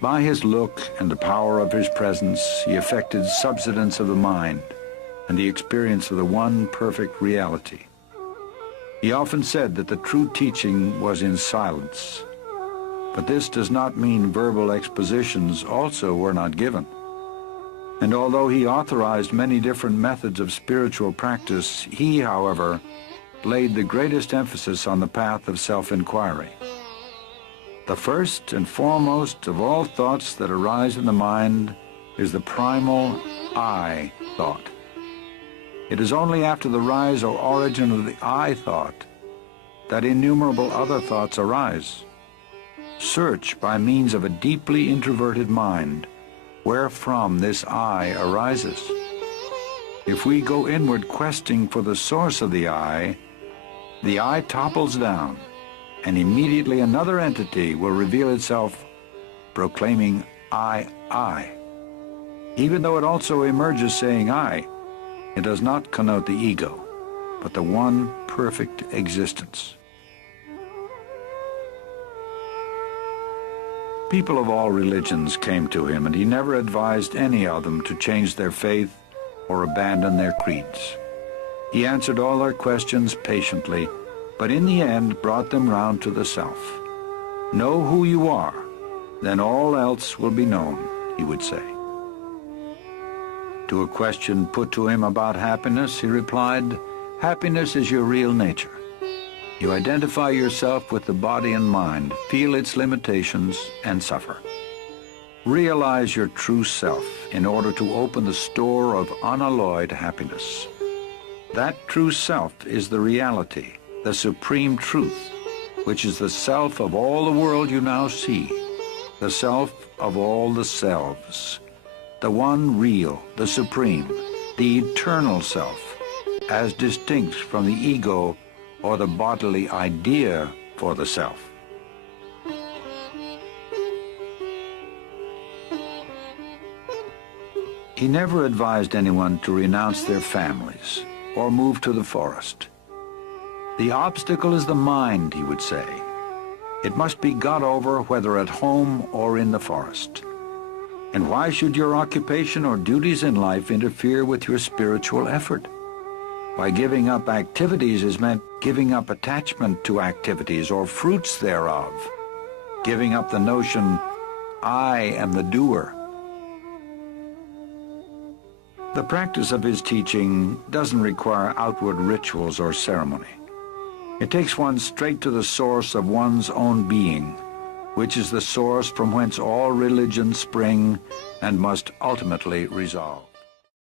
By his look and the power of his presence, he effected subsidence of the mind and the experience of the one perfect reality. He often said that the true teaching was in silence, but this does not mean verbal expositions also were not given. And although he authorized many different methods of spiritual practice, he, however, laid the greatest emphasis on the path of self-inquiry. The first and foremost of all thoughts that arise in the mind is the primal I thought. It is only after the rise or origin of the I thought that innumerable other thoughts arise. Search by means of a deeply introverted mind wherefrom this I arises. If we go inward questing for the source of the I topples down, and immediately another entity will reveal itself proclaiming I. Even though it also emerges saying I, it does not connote the ego, but the one perfect existence. People of all religions came to him, and he never advised any of them to change their faith or abandon their creeds. He answered all their questions patiently, but in the end brought them round to the self. Know who you are, then all else will be known, he would say. To a question put to him about happiness, he replied, happiness is your real nature. You identify yourself with the body and mind, feel its limitations, and suffer. Realize your true self in order to open the store of unalloyed happiness. That true self is the reality, the supreme truth, which is the self of all the world you now see, the self of all the selves, the one real, the supreme, the eternal self, as distinct from the ego or the bodily idea for the self. He never advised anyone to renounce their families or move to the forest. The obstacle is the mind, he would say. It must be got over whether at home or in the forest. And why should your occupation or duties in life interfere with your spiritual effort? By giving up activities is meant giving up attachment to activities or fruits thereof, giving up the notion, I am the doer. The practice of his teaching doesn't require outward rituals or ceremony. It takes one straight to the source of one's own being, which is the source from whence all religions spring and must ultimately resolve.